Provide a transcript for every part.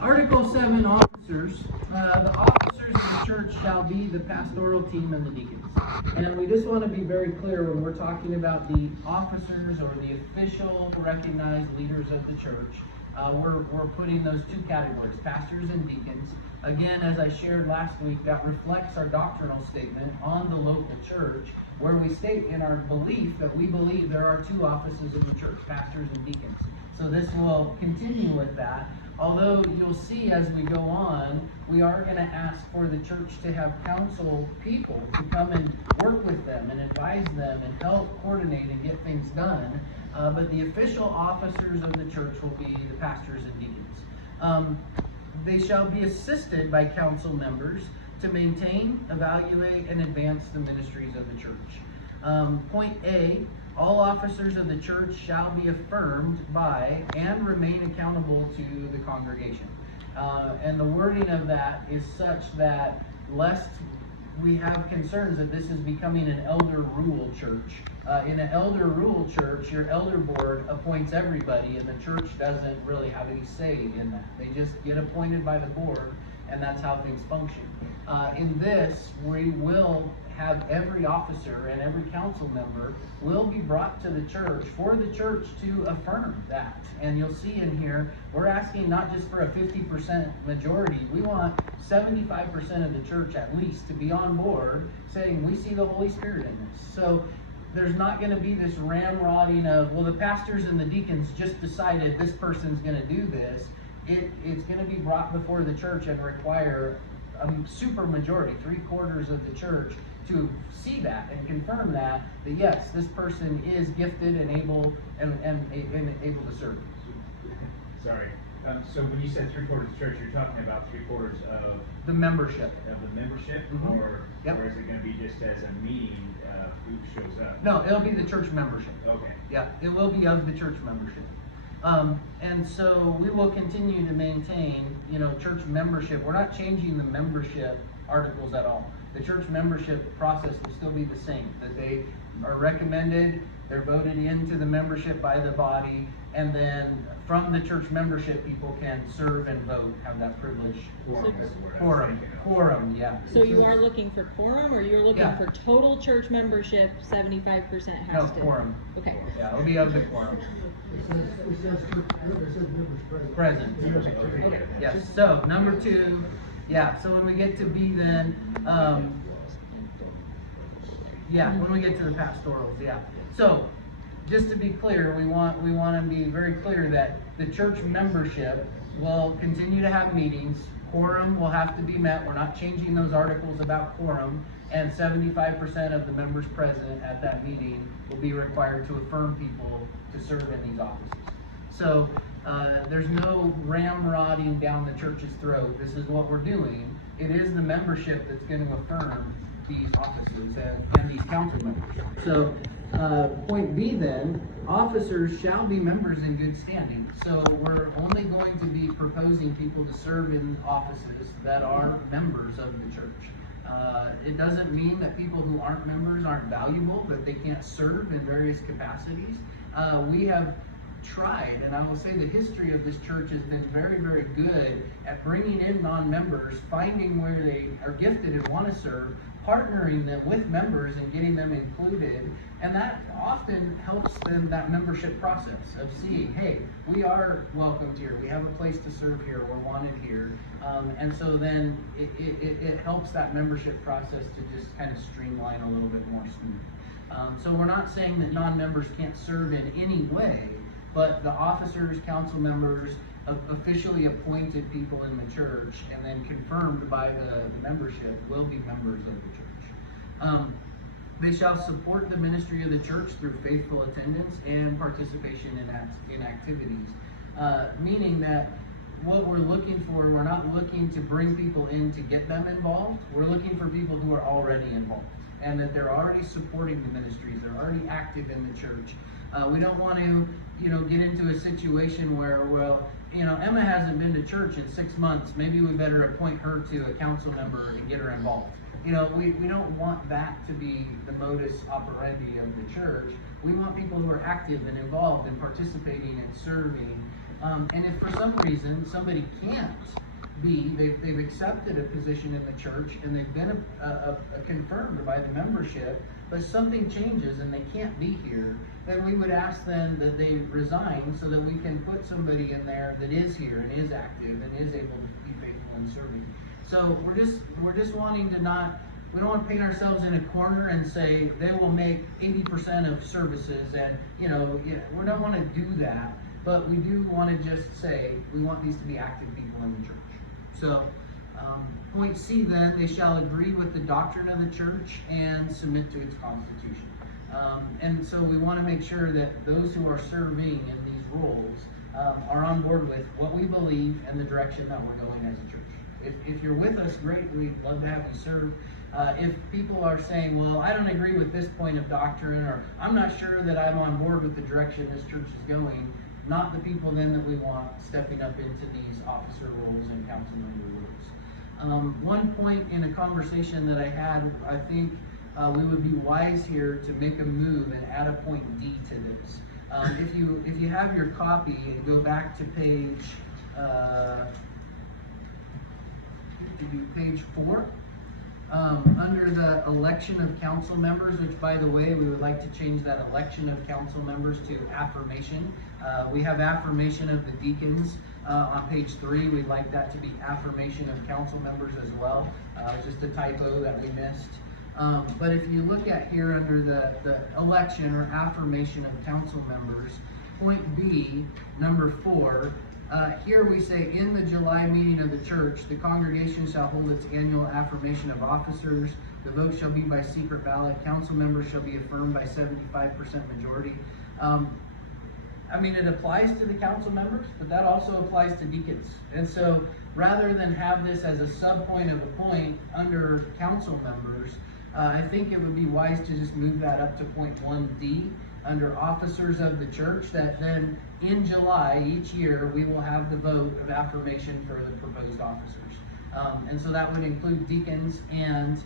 Article 7, officers. The officers of the church shall be the pastoral team and the deacons. And we just want to be very clear when we're talking about the officers or the official recognized leaders of the church. We're putting those two categories, pastors and deacons. Again, as I shared last week, that reflects our doctrinal statement on the local church, where we state in our belief that we believe there are two offices in the church, pastors and deacons. So this will continue with that. Although you'll see as we go on, we are going to ask for the church to have council people to come and work with them and advise them and help coordinate and get things done. But the official officers of the church will be the pastors and deacons. They shall be assisted by council members to maintain, evaluate, and advance the ministries of the church. Point A, all officers of the church shall be affirmed by and remain accountable to the congregation. And the wording of that is such that lest we have concerns that this is becoming an elder rule church. In an elder rule church, your elder board appoints everybody, and the church doesn't really have any say in that. They just get appointed by the board, and that's how things function. In this, we will have every officer and every council member will be brought to the church for the church to affirm that. And you'll see in here, we're asking not just for a 50% majority, we want 75% of the church at least to be on board saying we see the Holy Spirit in this. So there's not going to be this ramrodding of, well, the pastors and the deacons just decided this person's going to do this. It's going to be brought before the church and require a super majority, 3/4 of the church, to see that and confirm that yes, this person is gifted and able and able to serve. Sorry. So when you said 3/4 of the church, you're talking about 3/4 of the membership. Mm-hmm. Or is it going to be just as a meeting who shows up? No, it'll be the church membership. Okay. Yeah, it will be of the church membership. And so we will continue to maintain, church membership. We're not changing the membership articles at all. The church membership process will still be the same, that they are recommended, they're voted into the membership by the body, and then from the church membership, people can serve and vote, have that privilege. Quorum, yeah. So you are looking for quorum, or you're looking Yeah. for total church membership, 75% has to? Quorum. Okay. Yeah, it'll be of the quorum. It says members Present. Okay. Yes, so number 2, so when we get to B then, when we get to the pastorals, So, just to be clear, we want to be very clear that the church membership will continue to have meetings. Quorum will have to be met. We're not changing those articles about quorum, and 75% of the members present at that meeting will be required to affirm people to serve in these offices. So there's no ramrodding down the church's throat. This is what we're doing. It is the membership that's going to affirm these offices and these council members. So point B then, officers shall be members in good standing. So we're only going to be proposing people to serve in offices that are members of the church. It doesn't mean that people who aren't members aren't valuable, that they can't serve in various capacities. We have tried, and I will say the history of this church has been very, very good at bringing in non-members, finding where they are gifted and want to serve, partnering them with members and getting them included, and that often helps them, that membership process of seeing, hey, we are welcomed here, we have a place to serve here, we're wanted here, and so then it helps that membership process to just kind of streamline a little bit more smooth. So we're not saying that non-members can't serve in any way, but the officers, council members, officially appointed people in the church and then confirmed by the membership will be members of the church. They shall support the ministry of the church through faithful attendance and participation in activities. Meaning that what we're looking for, we're not looking to bring people in to get them involved. We're looking for people who are already involved and that they're already supporting the ministries, they're already active in the church. We don't want to, get into a situation where, Emma hasn't been to church in 6 months. Maybe we better appoint her to a council member and get her involved. We don't want that to be the modus operandi of the church. We want people who are active and involved and participating and serving And if for some reason somebody can't be, they've accepted a position in the church and they've been confirmed by the membership, but something changes and they can't be here, then we would ask them that they resign so that we can put somebody in there that is here and is active and is able to be faithful in serving. So we're just wanting to not, we don't want to paint ourselves in a corner and say they will make 80% of services and, we don't want to do that, but we do want to just say we want these to be active people in the church. So, point C then, they shall agree with the doctrine of the church and submit to its constitution. And so we want to make sure that those who are serving in these roles are on board with what we believe and the direction that we're going as a church. If you're with us, great, we'd love to have you serve. If people are saying, well, I don't agree with this point of doctrine, or I'm not sure that I'm on board with the direction this church is going, not the people then that we want stepping up into these officer roles and council member roles. One point in a conversation that I had, I think we would be wise here to make a move and add a point D to this. If you have your copy and go back to page 4, under the election of council members, which by the way, we would like to change that election of council members to affirmation. We have affirmation of the deacons on page 3. We'd like that to be affirmation of council members as well. Just a typo that we missed. But if you look at here under the election or affirmation of council members, point B, number 4, here we say, in the July meeting of the church, the congregation shall hold its annual affirmation of officers. The vote shall be by secret ballot. Council members shall be affirmed by 75% majority. It applies to the council members, but that also applies to deacons. And so rather than have this as a sub-point of a point under council members, I think it would be wise to just move that up to point 1D under officers of the church, that then in July each year we will have the vote of affirmation for the proposed officers. And so that would include deacons and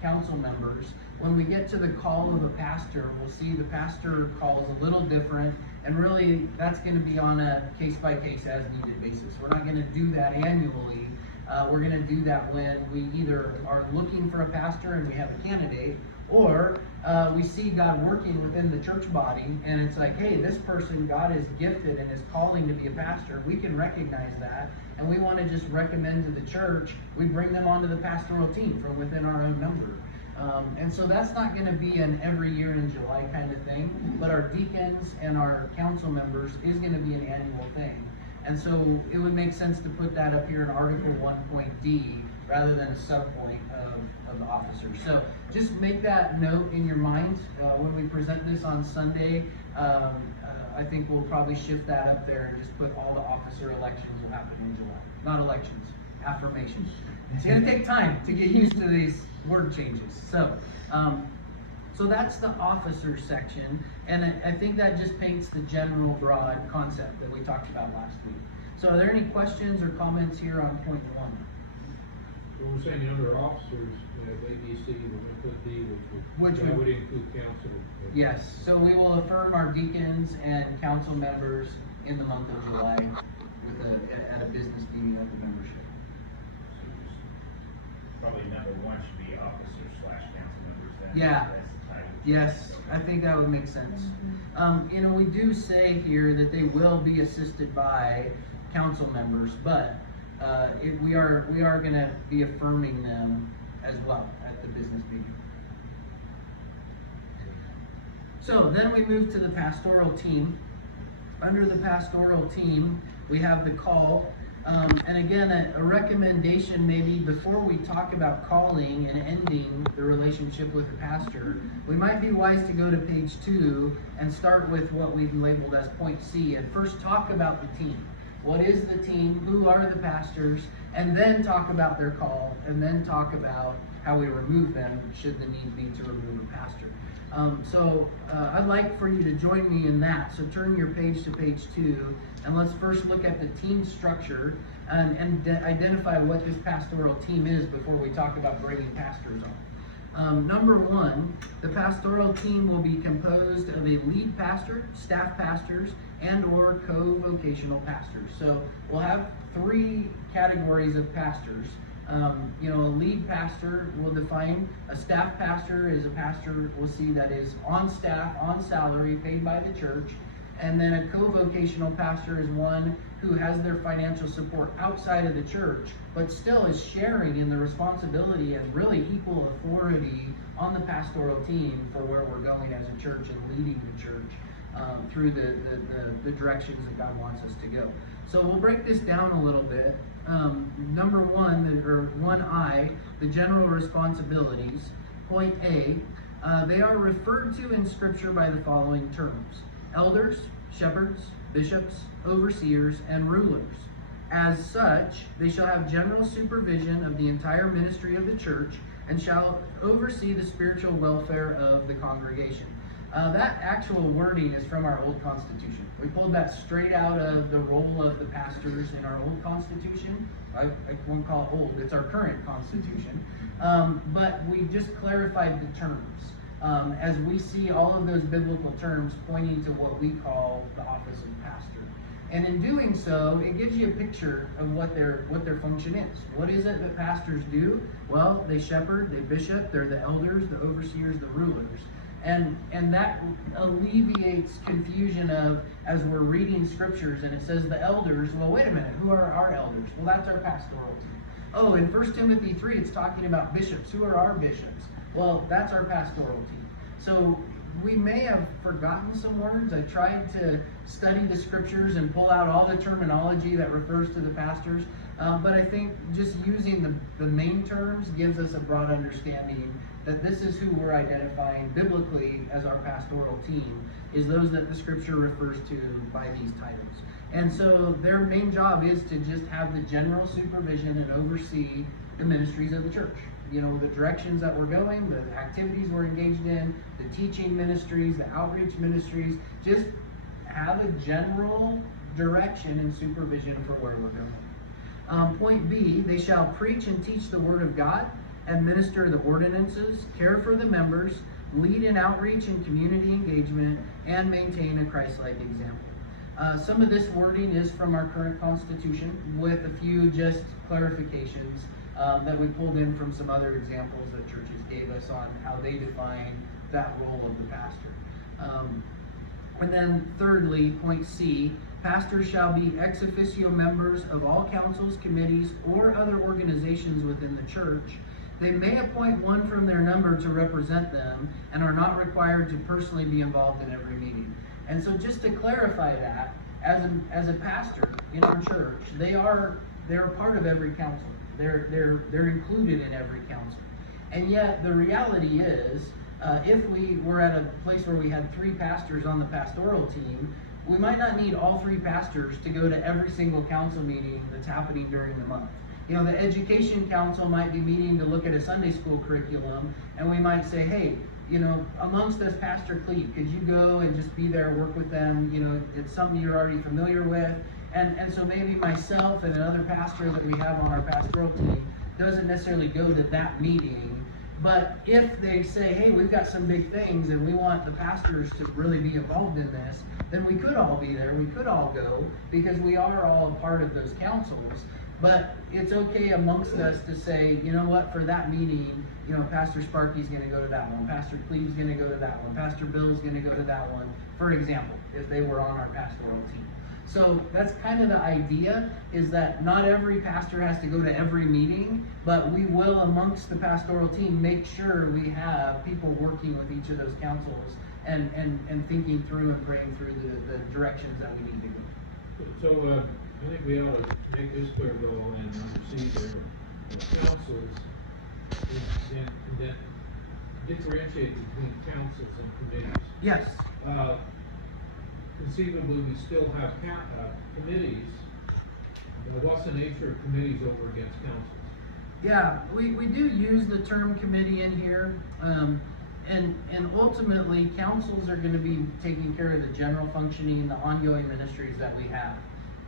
council members. When we get to the call of a pastor, we'll see the pastor call is a little different, and really that's going to be on a case-by-case as needed basis. We're not going to do that annually. We're going to do that when we either are looking for a pastor and we have a candidate, or we see God working within the church body, and it's like, hey, this person God is gifted and is calling to be a pastor. We can recognize that, and we want to just recommend to the church, we bring them onto the pastoral team from within our own number. And so that's not going to be an every year in July kind of thing, but our deacons and our council members is going to be an annual thing. And so it would make sense to put that up here in Article 1.D rather than a sub-point of the officers. So just make that note in your mind when we present this on Sunday. I think we'll probably shift that up there and just put all the officer elections will happen in July. Not elections, affirmations. It's going to take time to get used to these word changes. So that's the officer section, and I think that just paints the general broad concept that we talked about last week. So are there any questions or comments here on point 1? So we're saying the other officers, ABC, we're gonna put D, Which that would- would include council. Yes, so we will affirm our deacons and council members in the month of July at a business meeting of the membership. Probably number 1 should be officers/council members then. Yeah. That's the title. Yes, I think that would make sense. We do say here that they will be assisted by council members, but we are going to be affirming them as well at the business meeting. So then we move to the pastoral team. Under the pastoral team, we have the call. And again, a recommendation maybe before we talk about calling and ending the relationship with the pastor, we might be wise to go to page 2 and start with what we've labeled as point C and first talk about the team. What is the team? Who are the pastors? And then talk about their call, and then talk about how we remove them should the need be to remove a pastor. I'd like for you to join me in that. So turn your page to page 2, and let's first look at the team structure and identify what this pastoral team is before we talk about bringing pastors on. Number 1, the pastoral team will be composed of a lead pastor, staff pastors, and or co-vocational pastors. So we'll have 3 categories of pastors. A lead pastor will define a staff pastor is a pastor we'll see that is on staff, on salary, paid by the church. And then a co-vocational pastor is one who has their financial support outside of the church, but still is sharing in the responsibility and really equal authority on the pastoral team for where we're going as a church and leading the church through the directions that God wants us to go. So we'll break this down a little bit. Number 1, or 1I, the general responsibilities. Point A, they are referred to in Scripture by the following terms: elders, shepherds, bishops, overseers, and rulers. As such, they shall have general supervision of the entire ministry of the church and shall oversee the spiritual welfare of the congregation. That actual wording is from our old constitution. We pulled that straight out of the role of the pastors in our old constitution. I won't call it old, it's our current constitution. But we just clarified the terms. As we see all of those biblical terms pointing to what we call the office of pastor. And in doing so, it gives you a picture of what their function is. What is it that pastors do? Well, they shepherd, they bishop, they're the elders, the overseers, the rulers. And that alleviates confusion of, as we're reading scriptures and it says the elders, well, wait a minute, who are our elders? Well, that's our pastoral team. Oh, in 1 Timothy 3, it's talking about bishops. Who are our bishops? Well, that's our pastoral team. So we may have forgotten some words. I tried to study the scriptures and pull out all the terminology that refers to the pastors. But I think just using the main terms gives us a broad understanding that this is who we're identifying biblically as our pastoral team, is those that the scripture refers to by these titles. And so their main job is to just have the general supervision and oversee the ministries of the church. The directions that we're going, the activities we're engaged in, the teaching ministries, the outreach ministries, just have a general direction and supervision for where we're going. Point B, they shall preach and teach the word of God, administer the ordinances, care for the members, lead in outreach and community engagement, and maintain a Christ-like example. Some of this wording is from our current constitution with a few just clarifications that we pulled in from some other examples that churches gave us on how they define that role of the pastor. And then thirdly, point C, pastors shall be ex officio members of all councils, committees, or other organizations within the church. They may appoint one from their number to represent them and are not required to personally be involved in every meeting. And so just to clarify that, as a pastor in our church, they're part of every council. They're included in every council. And yet the reality is, if we were at a place where we had 3 pastors on the pastoral team, we might not need all 3 pastors to go to every single council meeting that's happening during the month. The education council might be meeting to look at a Sunday school curriculum, and we might say, hey, amongst us, Pastor Cleve, could you go and just be there, work with them? It's something you're already familiar with. And so maybe myself and another pastor that we have on our pastoral team doesn't necessarily go to that meeting. But if they say, hey, we've got some big things and we want the pastors to really be involved in this, then we could all be there, we could all go, because we are all part of those councils. But it's okay amongst us to say, you know what, for that meeting, Pastor Sparky's going to go to that one, Pastor Cleve's going to go to that one, Pastor Bill's going to go to that one, for example, if they were on our pastoral team. So that's kind of the idea, is that not every pastor has to go to every meeting, but we will, amongst the pastoral team, make sure we have people working with each of those councils and thinking through and praying through the directions that we need to go. So, I think we ought to make this clear though, and see the councils, and then differentiate between councils and committees. Yes. Conceivably, we still have committees, but what's the nature of committees over against councils? Yeah, we do use the term committee in here, and ultimately councils are going to be taking care of the general functioning and the ongoing ministries that we have.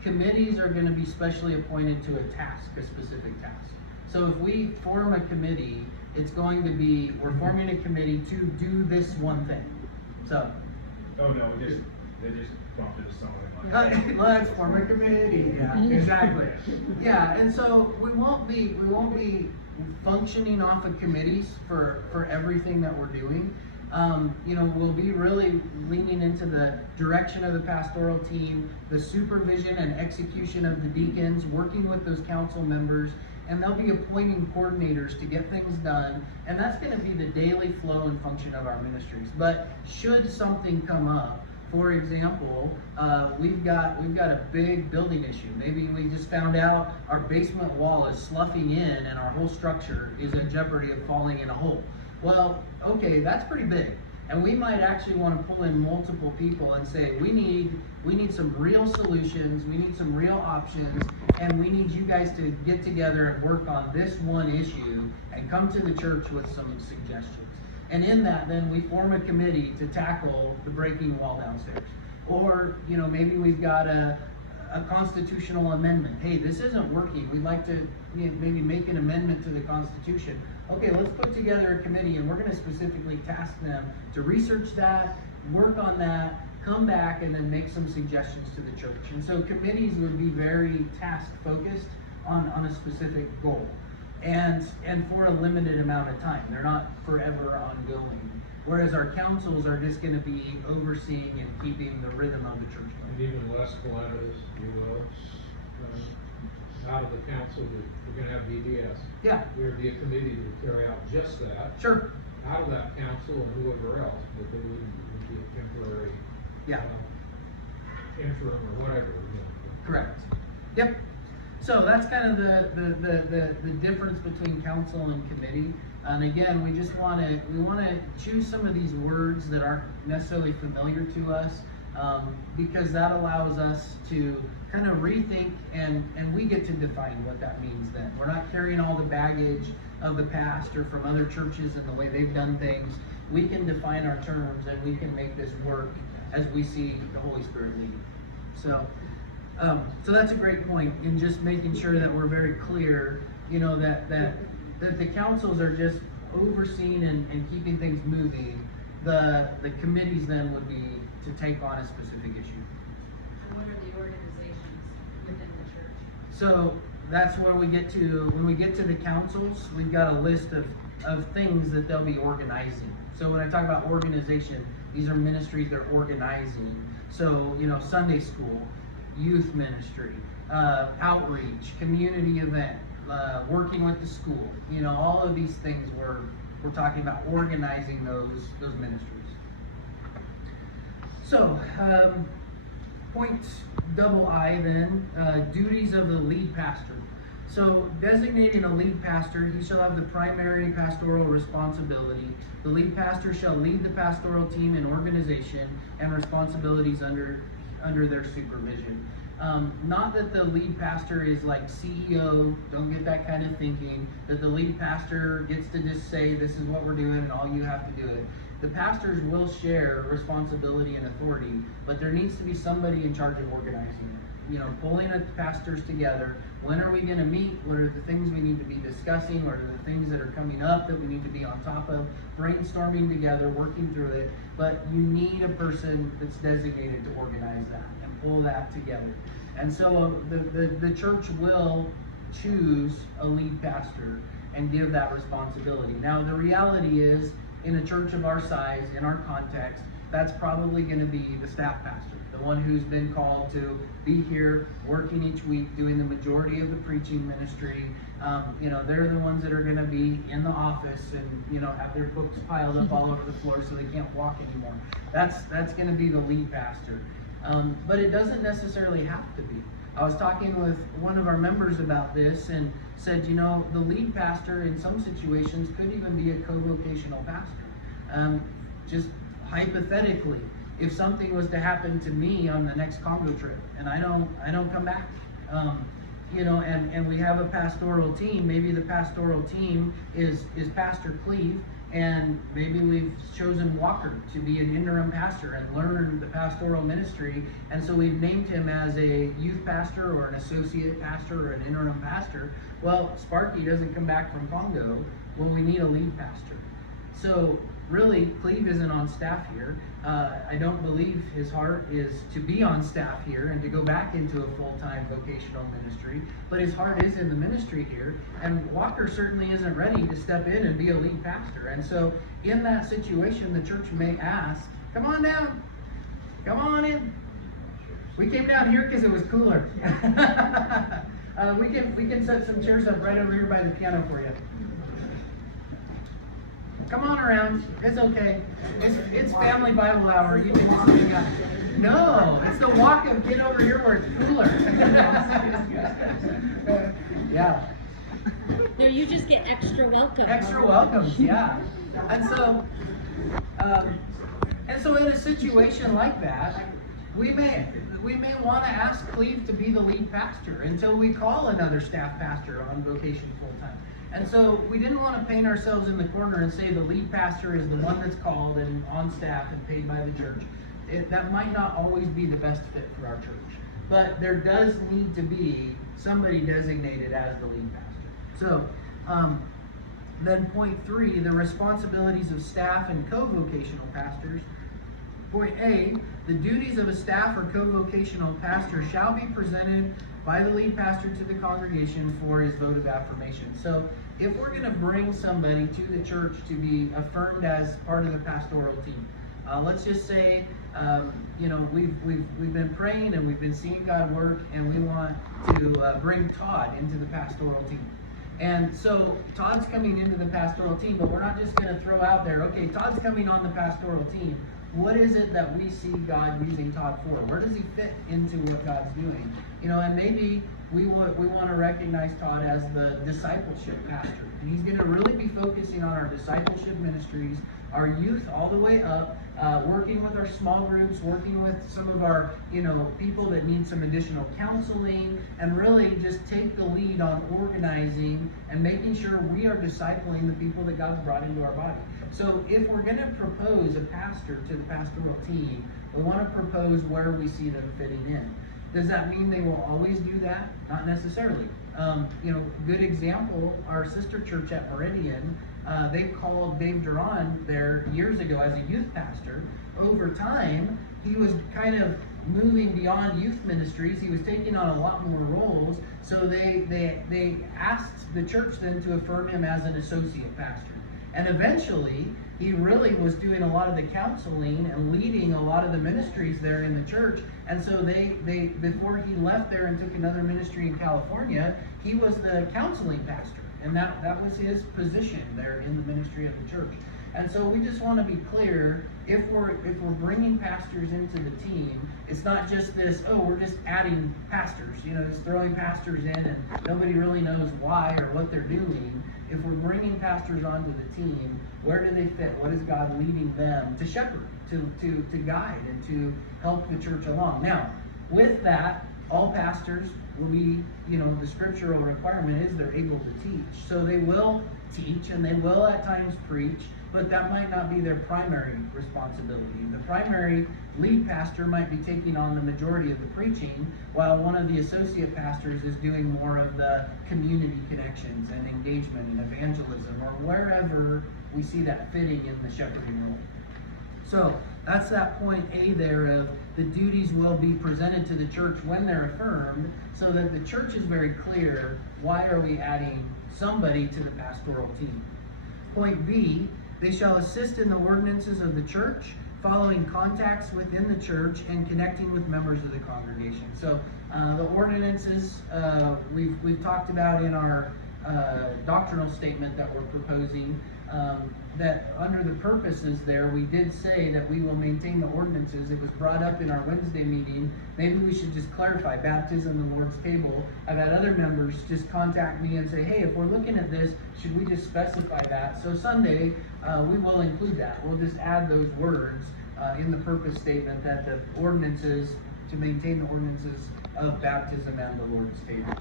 Committees are going to be specially appointed to a task, a specific task. So if we form a committee, it's going to be, we're forming a committee to do this one thing. So. Oh, no, they just bump into someone in my. Let's form a committee, yeah, exactly. Yeah, and so we won't be functioning off of committees for everything that we're doing. You know, we'll be really leaning into the direction of the pastoral team, the supervision and execution of the deacons, working with those council members, and they'll be appointing coordinators to get things done, and that's gonna be the daily flow and function of our ministries. But should something come up, for example, we've got a big building issue. Maybe we just found out our basement wall is sloughing in and our whole structure is in jeopardy of falling in a hole. Well, okay, that's pretty big. And we might actually want to pull in multiple people and say, we need some real solutions, we need some real options, and we need you guys to get together and work on this one issue and come to the church with some suggestions. And in that, then we form a committee to tackle the breaking wall downstairs. Or, you know, maybe we've got a constitutional amendment. Hey, this isn't working. We'd like to maybe make an amendment to the Constitution. Okay, let's put together a committee and we're going to specifically task them to research that, work on that, come back, and then make some suggestions to the church. And so committees would be very task focused on a specific goal. And for a limited amount of time. They're not forever ongoing. Whereas our councils are just going to be overseeing and keeping the rhythm of the church And going. even less calamitous, if you will, out of the council, we're gonna have BDS. Yeah, There'd be a committee to carry out just that, sure. out of that council and whoever else, but they wouldn't, it would be a temporary. Yeah. Interim or whatever, you know. Correct. Yep. So that's kind of the difference between council and committee. And again, we just want to choose some of these words that aren't necessarily familiar to us, because that allows us to kind of rethink and we get to define what that means then. We're not carrying all the baggage of the past or from other churches and the way they've done things. We can define our terms and we can make this work as we see the Holy Spirit leading. So that's a great point in just making sure that we're very clear, you know, that the councils are just overseeing and keeping things moving. The committees then would be to take on a specific issue. And what are the organizations within the church? So that's where we get to, when we get to the councils, we've got a list of things that they'll be organizing. So when I talk about organization, these are ministries they're organizing. So, you know, Sunday school, youth ministry, outreach, community event, working with the school, you know, all of these things we're talking about organizing those ministries. So, point II then, duties of the lead pastor. So designating a lead pastor, he shall have the primary pastoral responsibility. The lead pastor shall lead the pastoral team in organization and responsibilities under their supervision. Not that the lead pastor is like CEO, don't get that kind of thinking, that the lead pastor gets to just say this is what we're doing and all you have to do it. The pastors will share responsibility and authority, but there needs to be somebody in charge of organizing it. You know, pulling the pastors together. When are we going to meet? What are the things we need to be discussing? What are the things that are coming up that we need to be on top of? Brainstorming together, working through it. But you need a person that's designated to organize that and pull that together. And so the church will choose a lead pastor and give that responsibility. Now the reality is, in a church of our size, in our context, that's probably going to be the staff pastor, the one who's been called to be here, working each week, doing the majority of the preaching ministry. You know, they're the ones that are going to be in the office and, you know, have their books piled up all over the floor so they can't walk anymore. That's going to be the lead pastor. But it doesn't necessarily have to be. I was talking with one of our members about this and said, you know, the lead pastor in some situations could even be a co-vocational pastor. Just hypothetically, if something was to happen to me on the next Congo trip and I don't come back, you know, and we have a pastoral team, maybe the pastoral team is Pastor Cleve, and maybe we've chosen Walker to be an interim pastor and learn the pastoral ministry, and so we've named him as a youth pastor or an associate pastor or an interim pastor. Well, Sparky doesn't come back from Congo when we need a lead pastor. So really, Cleve isn't on staff here. I don't believe his heart is to be on staff here and to go back into a full-time vocational ministry, but his heart is in the ministry here. And Walker certainly isn't ready to step in and be a lead pastor. And so in that situation, the church may ask, come on down, come on in. We came down here because it was cooler. We can set some chairs up right over here by the piano for you. Come on around. It's okay. It's family Bible hour. You can just hang out. No, it's the walk of get over here where it's cooler. Yeah. No, you just get extra welcome. Extra welcomes, yeah. And so in a situation like that, we may want to ask Cleve to be the lead pastor until we call another staff pastor on vocation full-time. And so we didn't want to paint ourselves in the corner and say the lead pastor is the one that's called and on staff and paid by the church. That might not always be the best fit for our church. But there does need to be somebody designated as the lead pastor. So then point 3, the responsibilities of staff and co-vocational pastors. Point A, the duties of a staff or co-vocational pastor shall be presented by the lead pastor to the congregation for his vote of affirmation. So if we're going to bring somebody to the church to be affirmed as part of the pastoral team, let's just say, we've been praying and we've been seeing God work, and we want to bring Todd into the pastoral team. And so Todd's coming into the pastoral team, but we're not just going to throw out there, okay, Todd's coming on the pastoral team. What is it that we see God using Todd for? Where does he fit into what God's doing? And maybe we want to recognize Todd as the discipleship pastor. And he's going to really be focusing on our discipleship ministries, our youth all the way up, working with our small groups, working with some of our, people that need some additional counseling, and really just take the lead on organizing and making sure we are discipling the people that God's brought into our body. So if we're going to propose a pastor to the pastoral team, we want to propose where we see them fitting in. Does that mean they will always do that? Not necessarily. Good example, our sister church at Meridian, they called Dave Duran there years ago as a youth pastor. Over time, he was kind of moving beyond youth ministries. He was taking on a lot more roles. So they asked the church then to affirm him as an associate pastor. And eventually, he really was doing a lot of the counseling and leading a lot of the ministries there in the church. And so they before he left there and took another ministry in California, he was the counseling pastor. And that was his position there in the ministry of the church. And so we just want to be clear, if we're bringing pastors into the team, it's not just this, we're just adding pastors, just throwing pastors in and nobody really knows why or what they're doing. If we're bringing pastors onto the team, where do they fit? What is God leading them to shepherd, to guide, and to help the church along? Now, with that, all pastors will be, the scriptural requirement is they're able to teach. So they will teach and they will at times preach, but that might not be their primary responsibility. The primary lead pastor might be taking on the majority of the preaching, while one of the associate pastors is doing more of the community connections and engagement and evangelism, or wherever we see that fitting in the shepherding role. So that's that point A there of the duties will be presented to the church when they're affirmed, so that the church is very clear, why are we adding somebody to the pastoral team? Point B, they shall assist in the ordinances of the church, following contacts within the church and connecting with members of the congregation. So the ordinances we've talked about in our doctrinal statement that we're proposing, that under the purposes there, we did say that we will maintain the ordinances. It was brought up in our Wednesday meeting. Maybe we should just clarify baptism and Lord's table. I've had other members just contact me and say, hey, if we're looking at this, should we just specify that? So Sunday, we will include that. We'll just add those words in the purpose statement, that the ordinances, to maintain the ordinances of baptism and the Lord's table.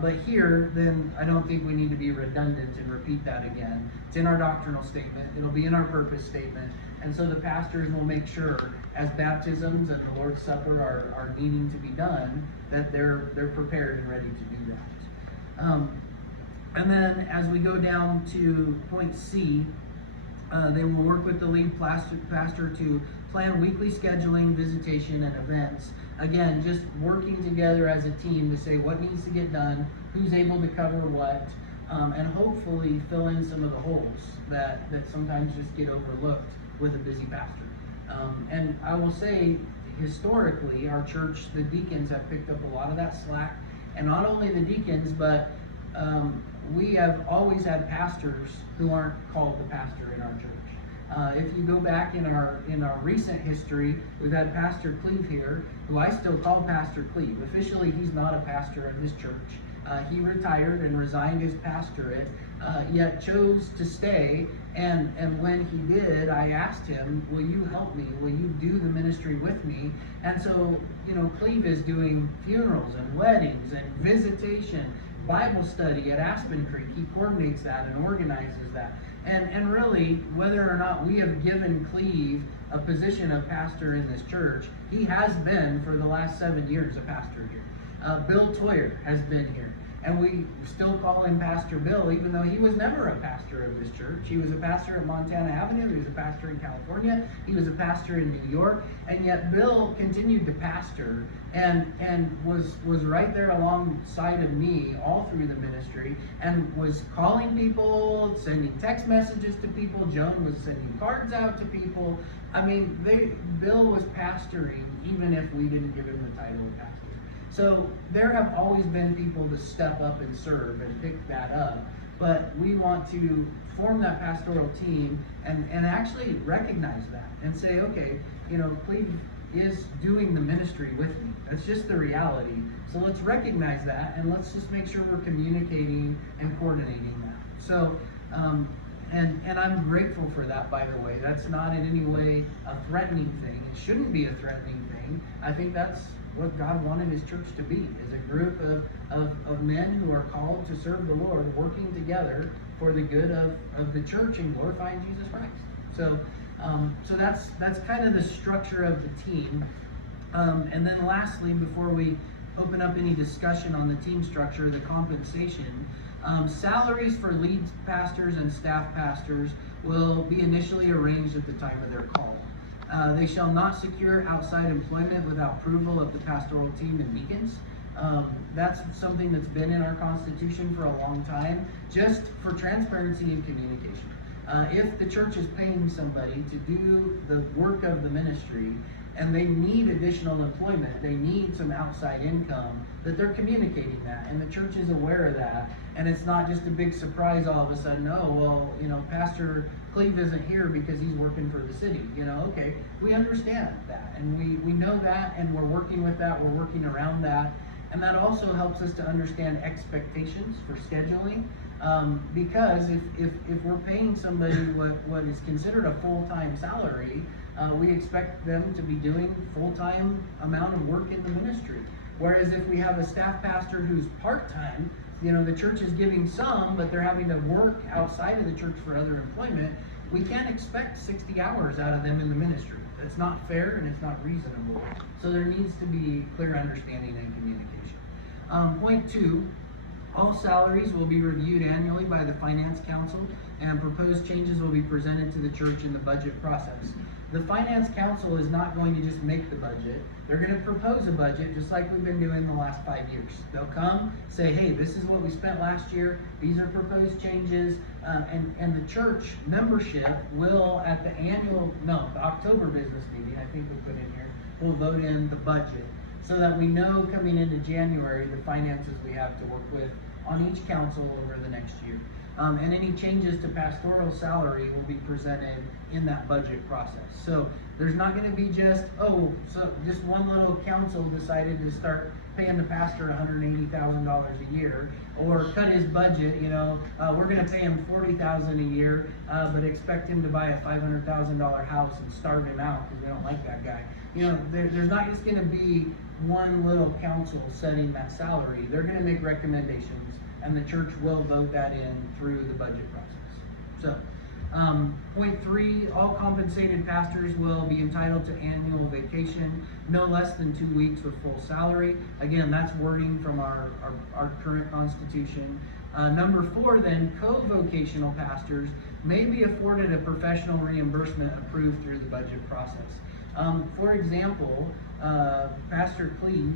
But here, then, I don't think we need to be redundant and repeat that again. It's in our doctrinal statement. It'll be in our purpose statement. And so the pastors will make sure, as baptisms and the Lord's Supper are needing to be done, that they're prepared and ready to do that. And then as we go down to point C, They will work with the lead pastor to plan weekly scheduling, visitation, and events. Again, just working together as a team to say what needs to get done, who's able to cover what, and hopefully fill in some of the holes that sometimes just get overlooked with a busy pastor. And I will say, historically, our church, the deacons have picked up a lot of that slack. And not only the deacons, but we have always had pastors who aren't called the pastor in our church. If you go back in our recent history, we've had Pastor Cleve here, who I still call Pastor Cleve. Officially, he's not a pastor of this church. He retired and resigned his pastorate, yet chose to stay. And when he did, I asked him, will you help me? Will you do the ministry with me? And so, Cleve is doing funerals and weddings and visitation, Bible study at Aspen Creek. He coordinates that and organizes that. And really, whether or not we have given Cleve a position of pastor in this church, he has been for the last 7 years a pastor here. Bill Toyer has been here. And we still call him Pastor Bill, even though he was never a pastor of this church. He was a pastor at Montana Avenue, he was a pastor in California, he was a pastor in New York, and yet Bill continued to pastor and was right there alongside of me all through the ministry, and was calling people, sending text messages to people. Joan was sending cards out to people. I mean, Bill was pastoring even if we didn't give him the title of pastor. So there have always been people to step up and serve and pick that up, but we want to form that pastoral team and actually recognize that and say, okay, Cleve is doing the ministry with me. That's just the reality. So let's recognize that, and let's just make sure we're communicating and coordinating that. So, and I'm grateful for that, by the way. That's not in any way a threatening thing. It shouldn't be a threatening thing. I think that's what God wanted his church to be, is a group of men who are called to serve the Lord, working together for the good of the church and glorifying Jesus Christ. So that's kind of the structure of the team. And then lastly, before we open up any discussion on the team structure, the compensation, salaries for lead pastors and staff pastors will be initially arranged at the time of their call. They shall not secure outside employment without approval of the pastoral team and deacons. That's something that's been in our Constitution for a long time, just for transparency and communication. If the church is paying somebody to do the work of the ministry and they need additional employment, they need some outside income, that they're communicating that, and the church is aware of that, and it's not just a big surprise all of a sudden, oh, well, Pastor Cleve isn't here because he's working for the city. Okay, we understand that, and we know that, and we're working with that, we're working around that, and that also helps us to understand expectations for scheduling, because if we're paying somebody what is considered a full-time salary, we expect them to be doing full-time amount of work in the ministry. Whereas if we have a staff pastor who's part-time, the church is giving some, but they're having to work outside of the church for other employment, we can't expect 60 hours out of them in the ministry. That's not fair and it's not reasonable. So there needs to be clear understanding and communication. Point 2, all salaries will be reviewed annually by the Finance Council, and proposed changes will be presented to the church in the budget process. The Finance Council is not going to just make the budget. They're going to propose a budget just like we've been doing the last 5 years. They'll come, say, hey, this is what we spent last year. These are proposed changes. And the church membership will, at the October business meeting, I think we put in here, we'll vote in the budget so that we know coming into January the finances we have to work with on each council over the next year. And any changes to pastoral salary will be presented in that budget process. So there's not going to be just one little council decided to start paying the pastor $180,000 a year, or cut his budget. We're going to pay him $40,000 a year, but expect him to buy a $500,000 house and starve him out because we don't like that guy. There's not just going to be one little council setting that salary. They're going to make recommendations, and the church will vote that in through the budget process. So Point 3, all compensated pastors will be entitled to annual vacation, no less than 2 weeks with full salary. Again, that's wording from our current constitution. Number 4, then, co-vocational pastors may be afforded a professional reimbursement approved through the budget process. For example, Pastor Cleve,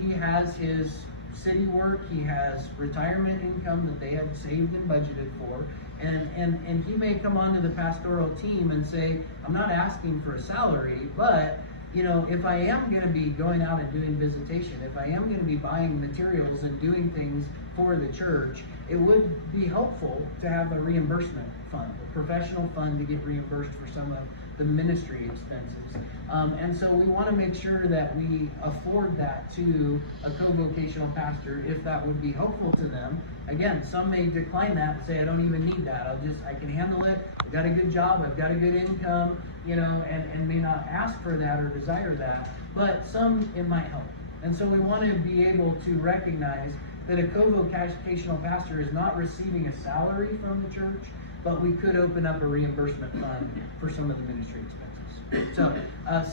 he has his city work, he has retirement income that they had saved and budgeted for, and he may come onto the pastoral team and say, I'm not asking for a salary, but you know, if I am going to be going out and doing visitation, if I am going to be buying materials and doing things for the church, it would be helpful to have a reimbursement fund, a professional fund to get reimbursed for some of the ministry expenses. And so we want to make sure that we afford that to a co-vocational pastor if that would be helpful to them. Again, some may decline that and say, I don't even need that. I can handle it. I've got a good job. I've got a good income, you know, and may not ask for that or desire that. But some, it might help. And so we want to be able to recognize that a co-vocational pastor is not receiving a salary from the church, but we could open up a reimbursement fund for some of the ministry expenses. So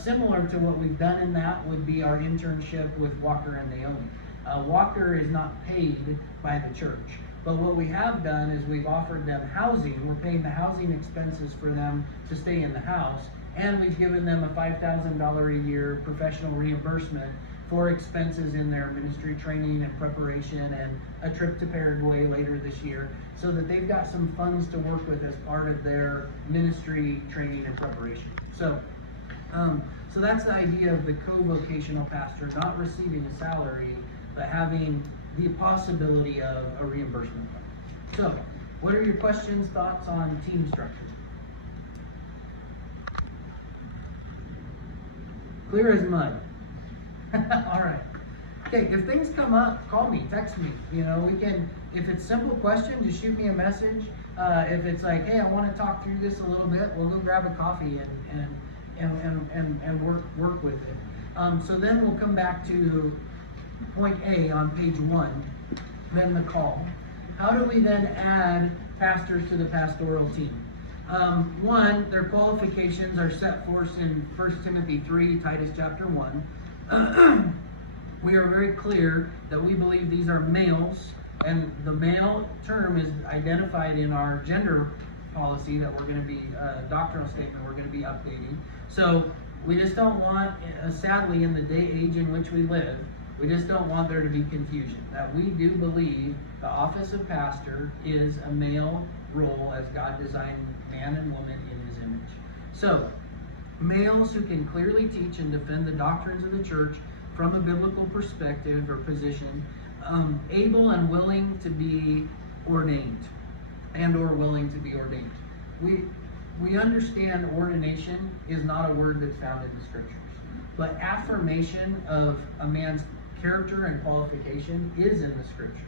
similar to what we've done in that would be our internship with Walker and Naomi. Walker is not paid by the church, but what we have done is we've offered them housing. We're paying the housing expenses for them to stay in the house, and we've given them a $5,000 a year professional reimbursement for expenses in their ministry training and preparation and a trip to Paraguay later this year, so that they've got some funds to work with as part of their ministry training and preparation. So that's the idea of the co-vocational pastor not receiving a salary, but having the possibility of a reimbursement fund. So, what are your questions, thoughts on team structure? Clear as mud. All right. Okay, if things come up, call me, text me. You know, we can, if it's simple question, just shoot me a message. If it's like, hey, I want to talk through this a little bit, we'll go grab a coffee and work with it. So then we'll come back to point A on page 1, then the call. How do we then add pastors to the pastoral team? One, their qualifications are set forth in 1 Timothy 3, Titus chapter 1. We are very clear that we believe these are males, and the male term is identified in our gender policy that we're going to be, doctrinal statement we're going to be updating. So we just don't want, sadly in the day age in which we live, we just don't want there to be confusion. That we do believe the office of pastor is a male role as God designed man and woman in his image. So, males who can clearly teach and defend the doctrines of the church from a biblical perspective or position, able and willing to be ordained, and or willing to be ordained. We understand ordination is not a word that's found in the scriptures, but affirmation of a man's character and qualification is in the scripture.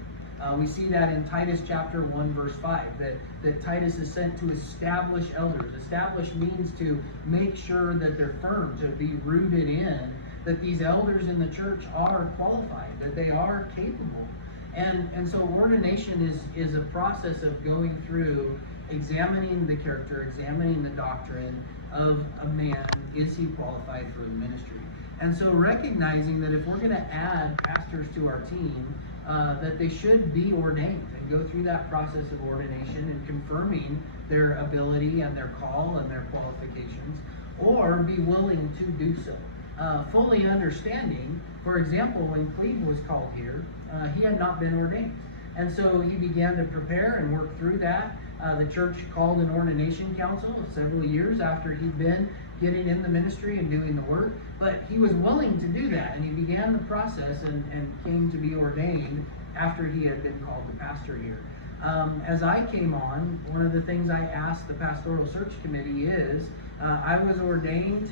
We see that in Titus chapter 1 verse 5, that Titus is sent to establish elders. Establish means to make sure that they're firm, to be rooted in, that these elders in the church are qualified, that they are capable. And so ordination is a process of going through, examining the character, examining the doctrine of a man. Is he qualified for the ministry? And so recognizing that if we're going to add pastors to our team, that they should be ordained and go through that process of ordination and confirming their ability and their call and their qualifications, or be willing to do so. Fully understanding, for example, when Cleve was called here, he had not been ordained. And so he began to prepare and work through that. The church called an ordination council several years after he'd been getting in the ministry and doing the work, but he was willing to do that, and he began the process and came to be ordained after he had been called the pastor here. As I came on, one of the things I asked the pastoral search committee is, I was ordained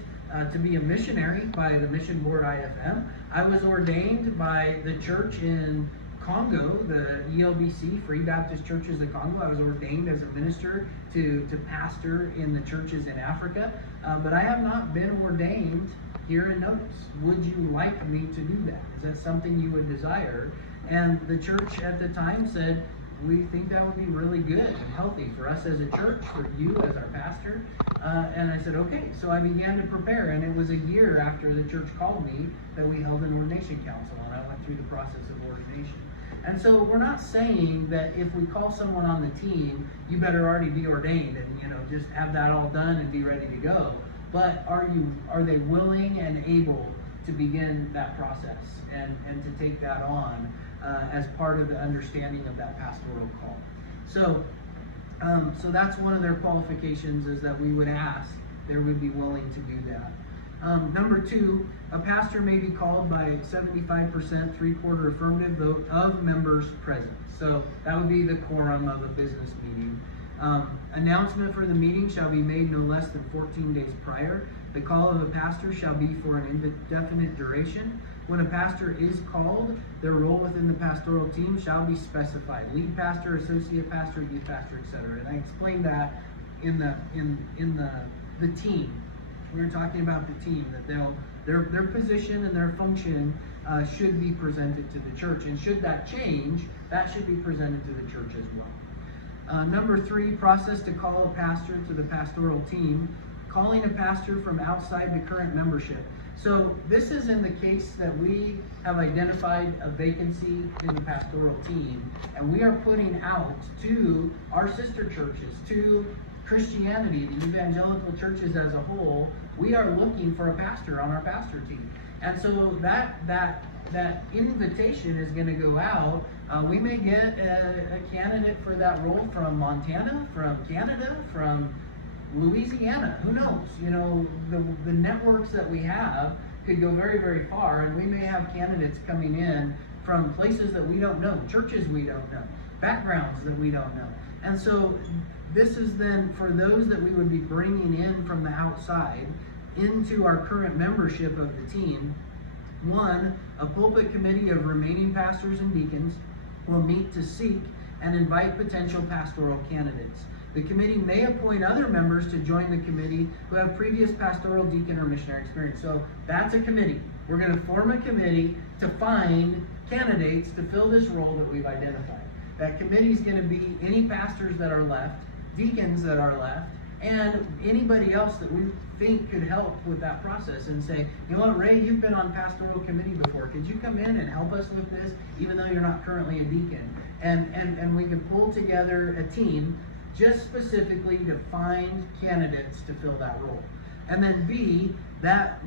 to be a missionary by the Mission Board IFM. I was ordained by the church in Congo, the ELBC, Free Baptist Churches of Congo. I was ordained as a minister to pastor in the churches in Africa, but I have not been ordained here in Notice. Would you like me to do that? Is that something you would desire? And the church at the time said, we think that would be really good and healthy for us as a church, for you as our pastor. And I said, okay. So I began to prepare, and it was a year after the church called me that we held an ordination council, and I went through the process of ordination. And so we're not saying that if we call someone on the team, you better already be ordained and, just have that all done and be ready to go. But are they willing and able to begin that process and to take that on as part of the understanding of that pastoral call? So that's one of their qualifications, is that we would ask they would be willing to do that. Number 2, a pastor may be called by 75%, 3/4 affirmative vote of members present. So that would be the quorum of a business meeting. Announcement for the meeting shall be made no less than 14 days prior. The call of a pastor shall be for an indefinite duration. When a pastor is called, their role within the pastoral team shall be specified: lead pastor, associate pastor, youth pastor, etc. And I explained that in the team. We were talking about the team, that their position and their function should be presented to the church, and should that change, that should be presented to the church as well. Number 3, process to call a pastor to the pastoral team. Calling a pastor from outside the current membership. So this is in the case that we have identified a vacancy in the pastoral team, and we are putting out to our sister churches, to Christianity, the evangelical churches as a whole, we are looking for a pastor on our pastor team. And so that invitation is going to go out. We may get a candidate for that role from Montana, from Canada, from Louisiana, who knows? The networks that we have could go very, very far, and we may have candidates coming in from places that we don't know, churches we don't know, backgrounds that we don't know. And so this is then for those that we would be bringing in from the outside into our current membership of the team. 1, a pulpit committee of remaining pastors and deacons will meet to seek and invite potential pastoral candidates. The committee may appoint other members to join the committee who have previous pastoral, deacon, or missionary experience. So that's a committee. We're going to form a committee to find candidates to fill this role that we've identified. That committee is going to be any pastors that are left, deacons that are left, and anybody else that we think could help with that process, and say, you know what, Ray, you've been on pastoral committee before. Could you come in and help us with this, even though you're not currently a deacon? And we can pull together a team just specifically to find candidates to fill that role. And then B, that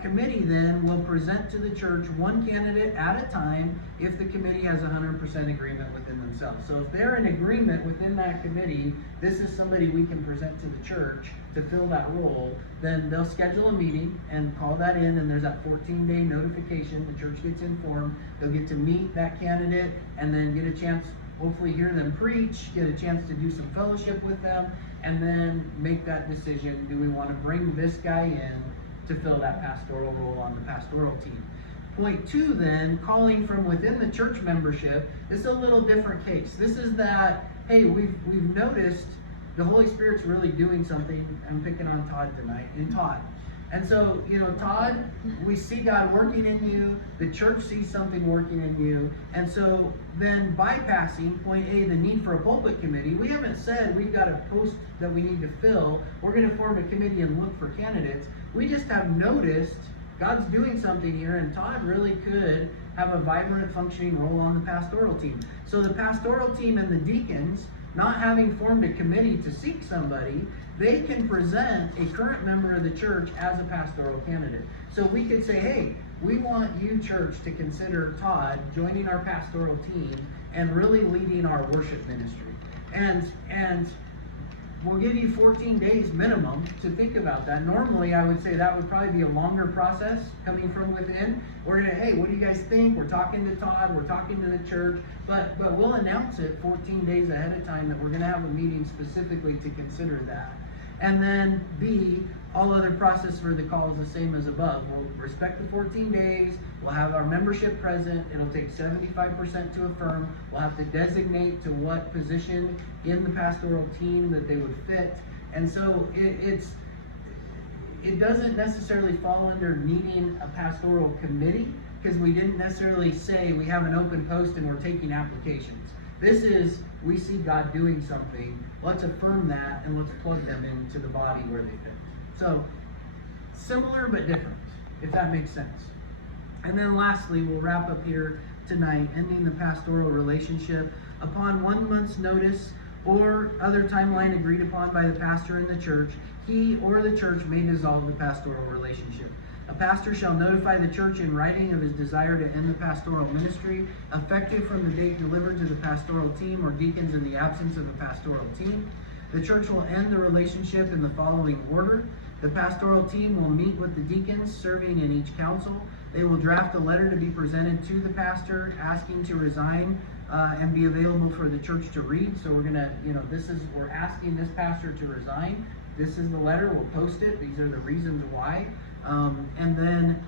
committee then will present to the church one candidate at a time if the committee has 100% agreement within themselves. So if they're in agreement within that committee, this is somebody we can present to the church to fill that role, then they'll schedule a meeting and call that in, and there's that 14-day notification. The church gets informed. They'll get to meet that candidate and then get a chance, hopefully hear them preach, get a chance to do some fellowship with them, and then make that decision. Do we want to bring this guy in to fill that pastoral role on the pastoral team? Point 2 then, calling from within the church membership, this is a little different case. This is that, hey, we've noticed the Holy Spirit's really doing something. I'm picking on Todd tonight, and Todd. And so, Todd, we see God working in you, the church sees something working in you, and so then bypassing point A, the need for a pulpit committee, we haven't said we've got a post that we need to fill, we're going to form a committee and look for candidates. We just have noticed God's doing something here, and Todd really could have a vibrant, functioning role on the pastoral team. So the pastoral team and the deacons, not having formed a committee to seek somebody, they can present a current member of the church as a pastoral candidate. So we could say, hey, we want you, church, to consider Todd joining our pastoral team and really leading our worship ministry. And we'll give you 14 days minimum to think about that. Normally, I would say that would probably be a longer process coming from within. We're gonna, hey, what do you guys think? We're talking to Todd, we're talking to the church, but we'll announce it 14 days ahead of time that we're gonna have a meeting specifically to consider that. And then B, all other process for the call is the same as above. We'll respect the 14 days, we'll have our membership present, it'll take 75% to affirm, we'll have to designate to what position in the pastoral team that they would fit. And so it doesn't necessarily fall under needing a pastoral committee, because we didn't necessarily say we have an open post and we're taking applications. This is, we see God doing something, let's affirm that and let's plug them into the body where they fit. So, similar but different, if that makes sense. And then lastly, we'll wrap up here tonight, ending the pastoral relationship. Upon 1 month's notice or other timeline agreed upon by the pastor in the church, he or the church may dissolve the pastoral relationship. A pastor shall notify the church in writing of his desire to end the pastoral ministry, effective from the date delivered to the pastoral team or deacons in the absence of a pastoral team. The church will end the relationship in the following order. The pastoral team will meet with the deacons serving in each council. They will draft a letter to be presented to the pastor asking to resign and be available for the church to read. So we're gonna, we're asking this pastor to resign. This is the letter, we'll post it. These are the reasons why. And then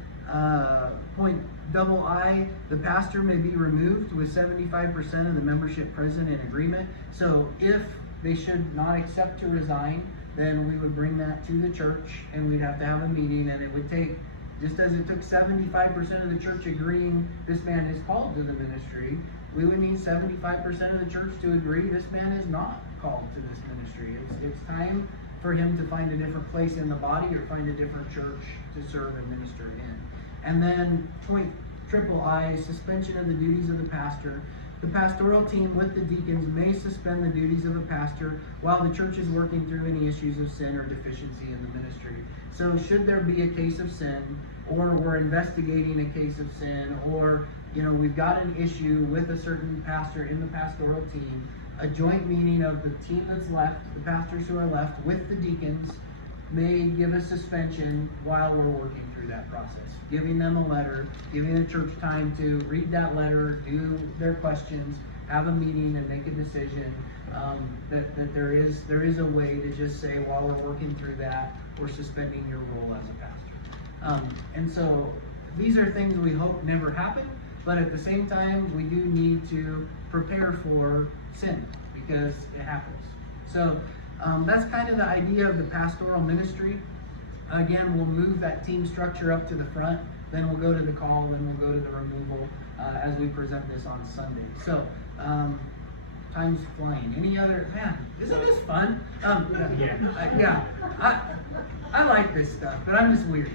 point II, the pastor may be removed with 75% of the membership present in agreement. So if they should not accept to resign, then we would bring that to the church and we'd have to have a meeting, and it would take, just as it took 75% of the church agreeing this man is called to the ministry, we would need 75% of the church to agree this man is not called to this ministry. It's time for him to find a different place in the body or find a different church to serve and minister in. And then point III, suspension of the duties of the pastor. The pastoral team with the deacons may suspend the duties of a pastor while the church is working through any issues of sin or deficiency in the ministry. So should there be a case of sin, or we're investigating a case of sin, or we've got an issue with a certain pastor in the pastoral team, a joint meeting of the team that's left, the pastors who are left with the deacons, may give a suspension while we're working through that process, giving them a letter, giving the church time to read that letter, do their questions, have a meeting and make a decision. That there is a way to just say, while we're working through that, we're suspending your role as a pastor. And so these are things we hope never happen, but at the same time, we do need to prepare for sin because it happens. So that's kind of the idea of the pastoral ministry. Again, we'll move that team structure up to the front, then we'll go to the call, then we'll go to the removal as we present this on Sunday. So, time's flying. Any other, man, isn't this fun? I like this stuff, but I'm just weird.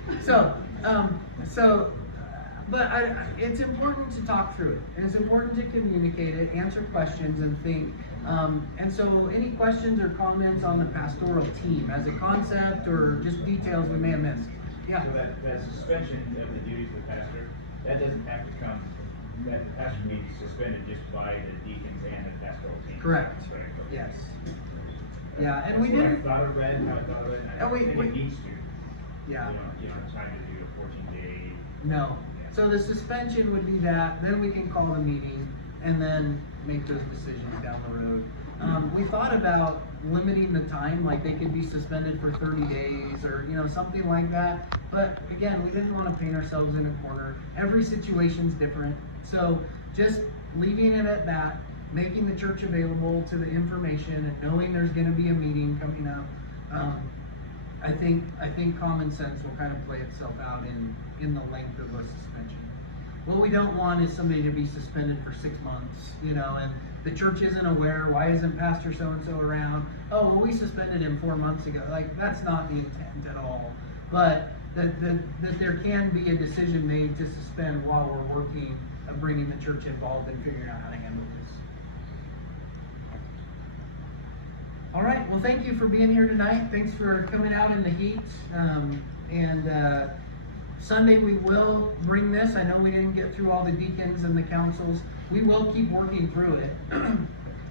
But it's important to talk through it, and it's important to communicate it, answer questions, and think. And so any questions or comments on the pastoral team as a concept or just details we may have missed? Yeah. So that suspension of the duties of the pastor, that doesn't have to come, that the pastor can be suspended just by the deacons and the pastoral team. Correct. Right. Yes. Yeah, and we That's what didn't. I thought of read, how I thought of it, and I And we- think we- it needs to. Yeah. You don't have time to do a 14-day. No. So the suspension would be that, then we can call the meeting and then make those decisions down the road. We thought about limiting the time, like they could be suspended for 30 days or, something like that. But again, we didn't want to paint ourselves in a corner. Every situation's different. So just leaving it at that, making the church available to the information and knowing there's going to be a meeting coming up. I think common sense will kind of play itself out in the length of a suspension. What we don't want is somebody to be suspended for 6 months, and the church isn't aware. Why isn't Pastor so-and-so around? Oh, well, we suspended him 4 months ago. Like, that's not the intent at all. But that there can be a decision made to suspend while we're working of bringing the church involved and figuring out how to handle this. All right, well, thank you for being here tonight. Thanks for coming out in the heat. Sunday we will bring this. I know we didn't get through all the deacons and the councils. We will keep working through it.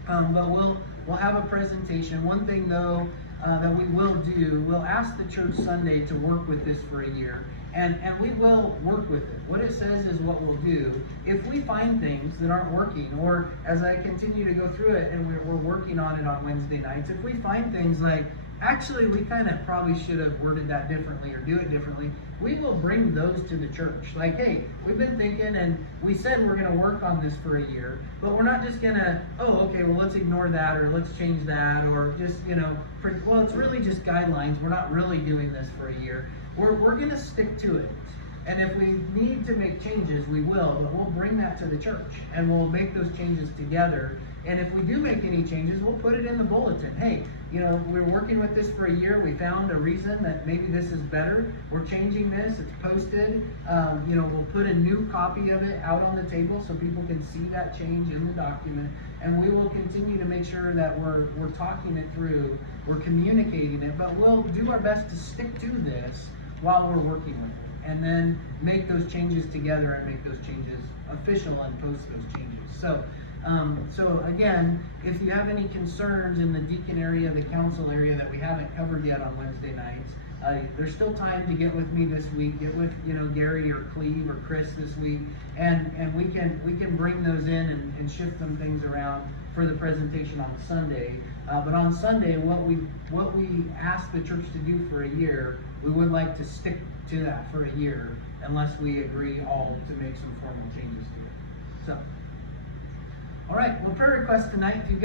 But we'll have a presentation. One thing though that we will do, we'll ask the church Sunday to work with this for a year. And we will work with it. What it says is what we'll do. If we find things that aren't working, or as I continue to go through it and we're working on it on Wednesday nights, if we find things like, actually we kind of probably should have worded that differently or do it differently, we will bring those to the church. Like, hey, we've been thinking and we said we're going to work on this for a year, but we're not just going to, okay, well, let's ignore that or let's change that or just, well, it's really just guidelines. We're not really doing this for a year. We're going to stick to it. And if we need to make changes, we will, but we'll bring that to the church and we'll make those changes together. And if we do make any changes, we'll put it in the bulletin. Hey, you know, we're working with this for a year. We found a reason that maybe this is better. We're changing this. It's posted. You know, we'll put a new copy of it out on the table so people can see that change in the document. And we will continue to make sure that we're talking it through, we're communicating it, but we'll do our best to stick to this while we're working with it. And then make those changes together and make those changes official and post those changes. So, so again, if you have any concerns in the deacon area, the council area that we haven't covered yet on Wednesday nights, there's still time to get with me this week. Get with, you know, Gary or Cleve or Chris this week, and we can bring those in and shift some things around for the presentation on Sunday. But on Sunday, what we ask the church to do for a year, we would like to stick to that for a year, unless we agree all to make some formal changes to it. So, all right. Well, prayer request tonight. If you've got